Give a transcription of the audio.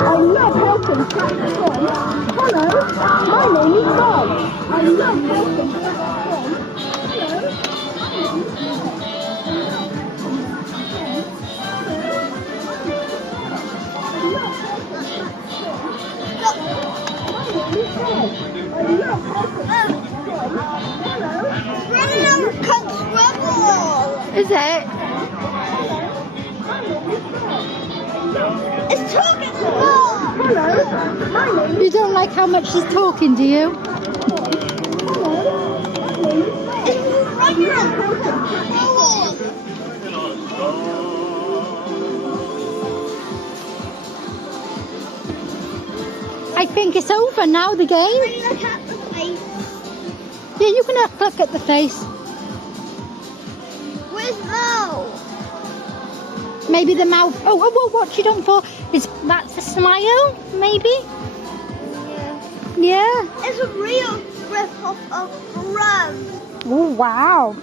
I love helping cats from. Hello, my name is Bob. I love helping cats from. Is it? It's talking to Bob. Hello, my name You don't like how much she's talking, do you? I think it's over now, the game. Look at the face. Yeah, you can look at the face. Where's Mo? Maybe the mouth. Oh, what you done for? That's a smile, maybe? Yeah. Yeah. It's a real rip-off of Run. Oh, wow.